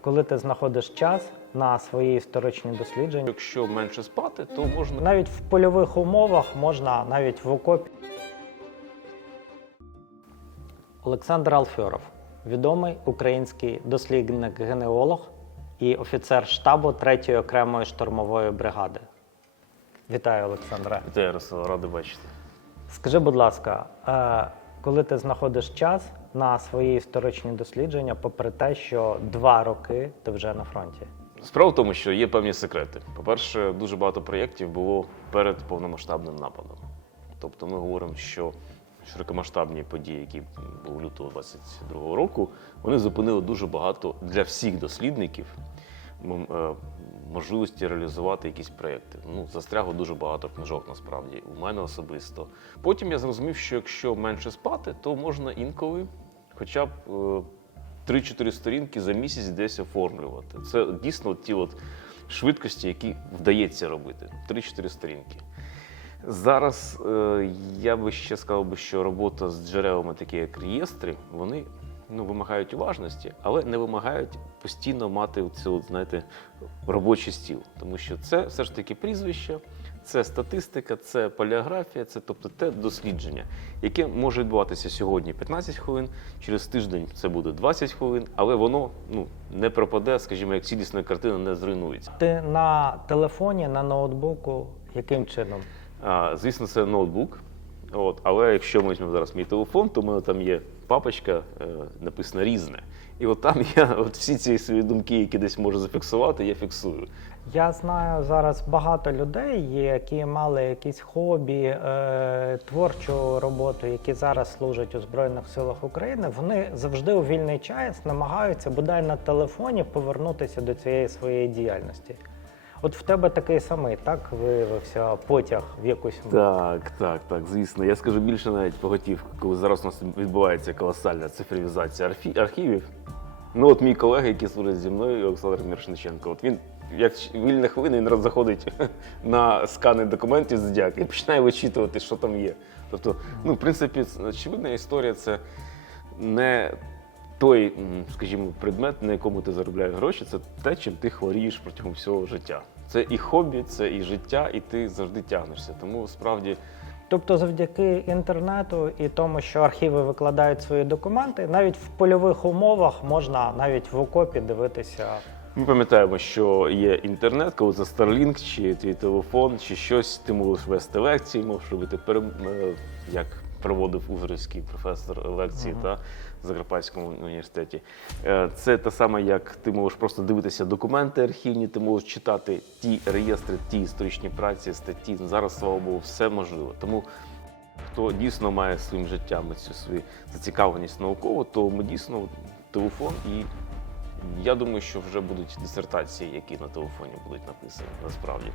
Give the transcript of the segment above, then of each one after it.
коли ти знаходиш час на свої історичні дослідження. Якщо менше спати, то можна Навіть в польових умовах можна навіть в окопі. Олександр Алфьоров, відомий український дослідник-генеолог і офіцер штабу 3-ї окремої штурмової бригади. Вітаю, Олександре. Вітаю, Ярослав, радий бачити. Скажи, будь ласка, е, коли ти знаходиш час на свої історичні дослідження, попри те, що два роки ти вже на фронті? Справа в тому, що є певні секрети. По-перше, дуже багато проєктів було перед повномасштабним нападом. Тобто ми говоримо, що широкомасштабні події, які були лютого 22-го року, вони зупинили дуже багато для всіх дослідників е, можливості реалізувати якісь проєкти. Ну, застрягло дуже багато книжок насправді, у мене особисто. Потім я зрозумів, що якщо менше спати, то можна інколи хоча б е, 3-4 сторінки за місяць десь оформлювати. Це дійсно ті от швидкості, які вдається робити. 3-4 сторінки. Зараз е, я би ще сказав би, що робота з джерелами, такі як реєстри, вони ну, вимагають уважності, але не вимагають постійно мати цю, знаєте, робочий стіл. Тому що це все ж таки прізвище, це статистика, це поліографія, це тобто те дослідження, яке може відбуватися сьогодні 15 хвилин, через тиждень це буде 20 хвилин, але воно ну, не пропаде, скажімо, як цілісна картина не зруйнується. Ти на телефоні, на ноутбуку, яким чином? А, звісно, це ноутбук. От, але якщо ми візьмемо зараз мій телефон, то в мене там є папочка, е, написано різне. І от там я от всі ці свої думки, які десь можу зафіксувати, я фіксую. Я знаю зараз багато людей, які мали якісь хобі, е, творчу роботу, які зараз служать у Збройних силах України. Вони завжди у вільний час намагаються бодай на телефоні повернутися до цієї своєї діяльності. От в тебе такий самий, так виявився потяг в якусь Так, так, так, звісно. Я скажу більше навіть поготів, коли зараз у нас відбувається колосальна цифровізація архівів. Ну, от мій колега, який служить зі мною, Олександр Мірошниченко, от він як вільна хвилина, він раз заходить на скани документів з дяк і починає вичитувати, що там є. Тобто, ну, в принципі, очевидна історія це не той, скажімо, предмет, на якому ти заробляєш гроші, це те, чим ти хворієш протягом всього життя. Це і хобі, це і життя, і ти завжди тягнешся. Тому справді Тобто, завдяки інтернету і тому, що архіви викладають свої документи, навіть в польових умовах можна навіть в окопі дивитися. ми пам'ятаємо, що є інтернет, коли це Starlink, чи твій телефон, чи щось, ти можеш вести лекції, можеш робити пере... е, як проводив Ужгородський професор лекції Мгм. та в Закарпатському університеті. Е, Це те саме, як ти можеш просто дивитися документи архівні, ти можеш читати ті реєстри, ті історичні праці, статті. Зараз, слава Богу, все можливо. Тому хто дійсно має своїм життям цю свою зацікавленість науково, то ми дійсно телефон і. Я думаю, що вже будуть дисертації, які на телефоні будуть написані насправді.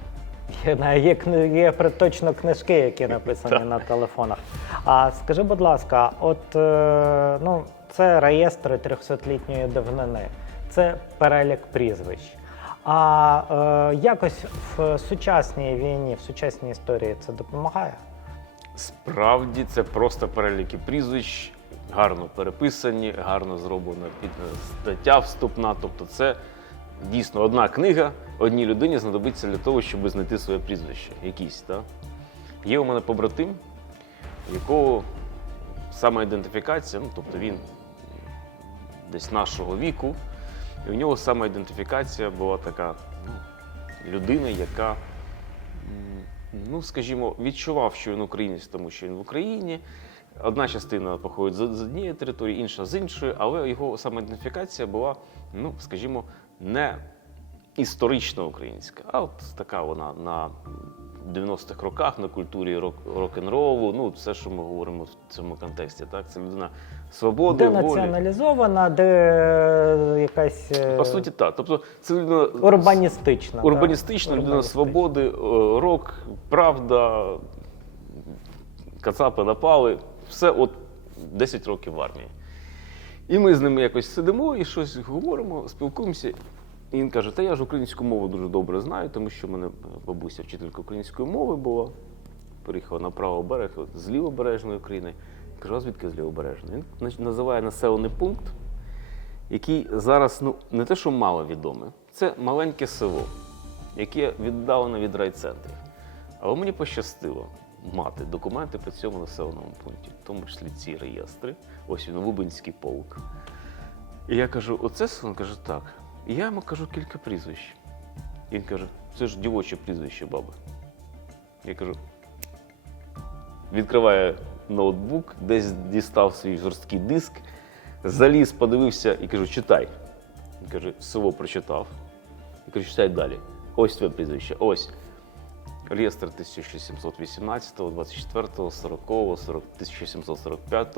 Є, є, є точно книжки, які написані на телефонах. А скажи, будь ласка, от е, ну, це реєстри 300-літньої давнини, це перелік прізвищ. А е, якось в сучасній війні, в сучасній історії це допомагає? Справді це просто переліки прізвищ, гарно переписані, гарно зроблена під стаття вступна. Тобто, це дійсно одна книга одній людині знадобиться для того, щоб знайти своє прізвище. Якісь, так? Є у мене побратим, якого самоідентифікація, ну тобто він десь нашого віку, і у нього самоідентифікація була така ну, людина, яка ну, скажімо, відчував, що він українець, тому що він в Україні. Одна частина походить з однієї території, інша з іншої, але його самоідентифікація була, ну, скажімо, не історично українська, а от така вона на 90-х роках на культурі рок, рок-н-ролу. Ну, все, що ми говоримо в цьому контексті. Так, це людина свободи, волі. Денаціоналізована, де е, якась е, По суті, так. Тобто, це людина урбаністична. так? урбаністична, людина свободи, е, рок, правда, кацапи напали. Все от 10 років в армії. І ми з ними якось сидимо і щось говоримо, спілкуємося. І він каже: Та я ж українську мову дуже добре знаю, тому що в мене бабуся вчителька української мови була. Приїхала на правий берег з лівобережної України. Я кажу, а звідки з лівобережної? Він називає населений пункт. який зараз ну, не те, що мало відоме, це маленьке село, яке віддалено від райцентрів. Але мені пощастило мати документи по цьому населеному пункті, в тому числі ці реєстри. Ось він, Лубенський полк. І я кажу, оце? Він каже, так. І я йому кажу кілька прізвищ. Він каже, це ж дівоче прізвище баби. Я кажу, відкриває ноутбук, десь дістав свій жорсткий диск, заліз, подивився і кажу, читай. Він каже, село прочитав. Я кажу, читай далі. Ось твоє прізвище, ось. Реєстр 1718, 24, 40, 40, 1745,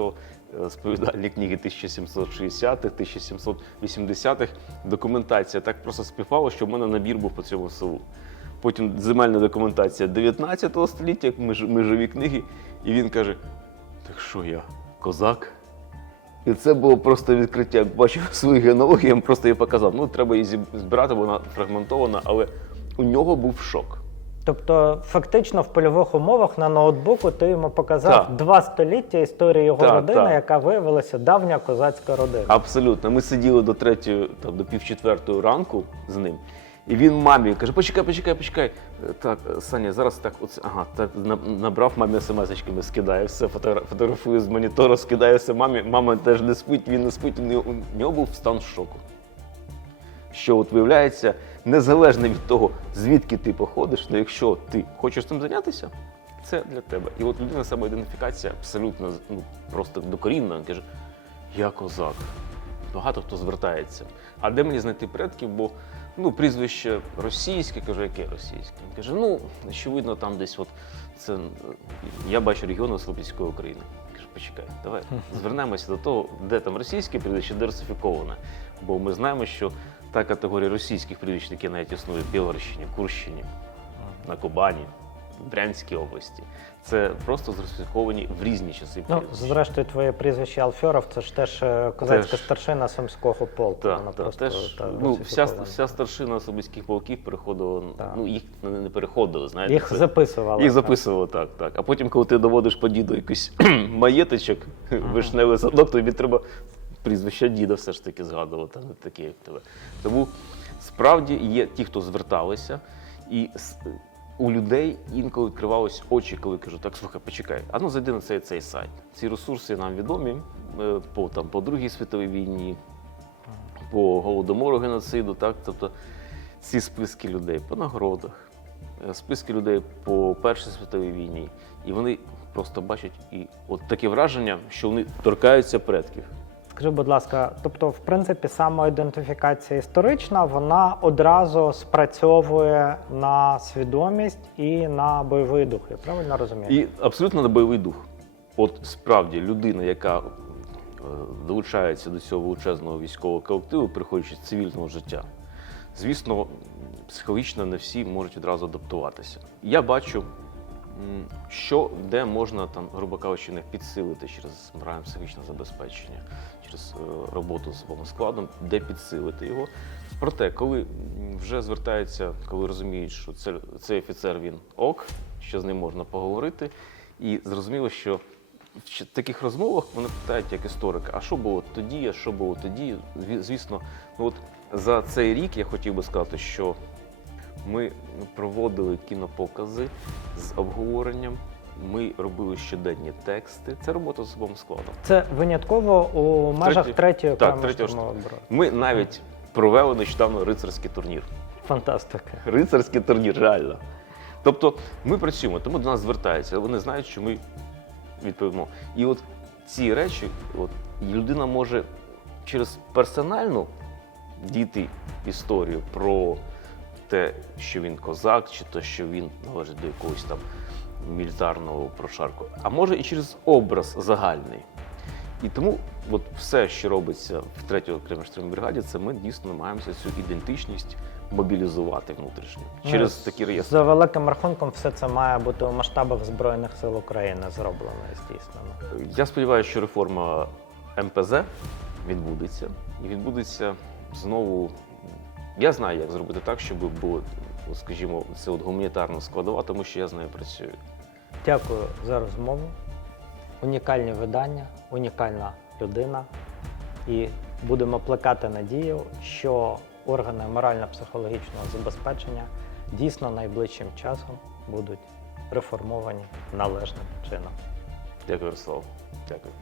е, сповідальні книги 1760-х, 1780-х. Документація так просто співпало, що в мене набір був по цьому селу. Потім земельна документація 19 століття, меж- межові книги. І він каже: Так що я, козак? І це було просто відкриття. Як бачив свою генеалогію, я просто її показав. Ну, треба її збирати, вона фрагментована, але у нього був шок. Тобто, фактично, в польових умовах на ноутбуку ти йому показав Так. два століття історії його Так, родини, так. яка виявилася давня козацька родина. Абсолютно. Ми сиділи до третьої, там, до півчетвертої ранку з ним. І він мамі каже: почекай, почекай, почекай. Е, Так, е, Саня, зараз так, оце, ага, так на- набрав мамі смс-очками, скидає все, фотогра- фотографує з монітора, скидає все мамі. Мама теж не спить, він не спить. У нього був стан шоку. Що от виявляється, незалежно від того, звідки ти походиш, ну якщо ти хочеш цим зайнятися, це для тебе. І от людина самоідентифікація абсолютно ну, просто докорінна. Він каже, я козак. Багато хто звертається. А де мені знайти предків? Бо ну, прізвище російське, кажу, яке російське? Він каже, ну, очевидно, там десь от це я бачу регіони Слобідської України. Кажу, почекай, давай звернемося до того, де там російське прізвище, де русифіковане. Бо ми знаємо, що та категорія російських прізвищ, які навіть існує в Білгородщині, Курщині, на Кубані, в Брянській області, це просто зрусифіковані в різні часи. Ну, прізвища. зрештою, твоє прізвище Алфьоров це ж теж е, козацька Теж. старшина Сумського полку. Так, Воно так, просто, теж, та, ну, вся, русифікована. вся старшина особистських полків переходила, Так. ну їх не, не переходили, знаєте. Їх це- записували. їх так. записували, так, так. А потім, коли ти доводиш по діду якийсь маєточок, вишневий садок, тобі треба прізвище діда все ж таки згадувати, а не таке, як тебе. Тому справді є ті, хто зверталися, і у людей інколи відкривались очі, коли кажу, так слухай, почекай, а ну зайди на цей, цей сайт. Ці ресурси нам відомі е, по, там, по Другій світовій війні, по голодомору геноциду, так? Тобто ці списки людей по нагородах, е, списки людей по Першій світовій війні. І вони просто бачать і от таке враження, що вони торкаються предків. Скажи, будь ласка, тобто, в принципі, самоідентифікація історична, вона одразу спрацьовує на свідомість і на бойовий дух. Я правильно розумію? І абсолютно на бойовий дух. От справді людина, яка е, долучається до цього величезного військового колективу, приходячи з цивільного життя, звісно, психологічно не всі можуть відразу адаптуватися. Я бачу, що де можна там, грубо кажучи, не підсилити через морально психічне забезпечення, через е, роботу з особовим складом, де підсилити його. Проте, коли вже звертаються, коли розуміють, що це, цей офіцер він ок, що з ним можна поговорити, і зрозуміло, що в таких розмовах вони питають як історика, а що було тоді, а що було тоді. Звісно, ну от за цей рік я хотів би сказати, що ми проводили кінопокази з обговоренням. Ми робили щоденні тексти. Це робота з особовим складом. Це винятково у межах третьої так, третього штурмової бригади. Ми навіть провели нещодавно рицарський турнір. Фантастика. Рицарський турнір, реально. Тобто ми працюємо, тому до нас звертаються, вони знають, що ми відповімо. І от ці речі, от, людина може через персональну дійти історію про те, що він козак, чи то, що він належить до якогось там мілітарного прошарку, а може і через образ загальний. І тому от все, що робиться в 3-й окремій штурмовій бригаді, це ми дійсно намагаємося цю ідентичність мобілізувати внутрішньо через Ну, такі реєстри. За великим рахунком, все це має бути у масштабах Збройних сил України зроблено і здійснено. Я сподіваюся, що реформа МПЗ відбудеться. І відбудеться знову. Я знаю, як зробити так, щоб було, ну, скажімо, це от гуманітарна складова, тому що я з нею працюю. Дякую за розмову. Унікальні видання, унікальна людина. І будемо плекати надію, що органи морально-психологічного забезпечення дійсно найближчим часом будуть реформовані належним чином. Дякую, Руслав. Дякую.